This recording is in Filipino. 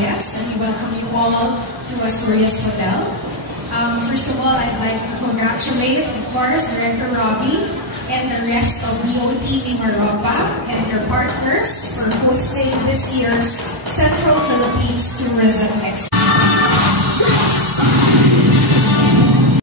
Visayas, and we welcome you all to Asturias Hotel. First of all, I'd like to congratulate, of course, Director Robbie and the rest of DOT Mimaropa and their partners for hosting this year's Central Philippines Tourism Expo.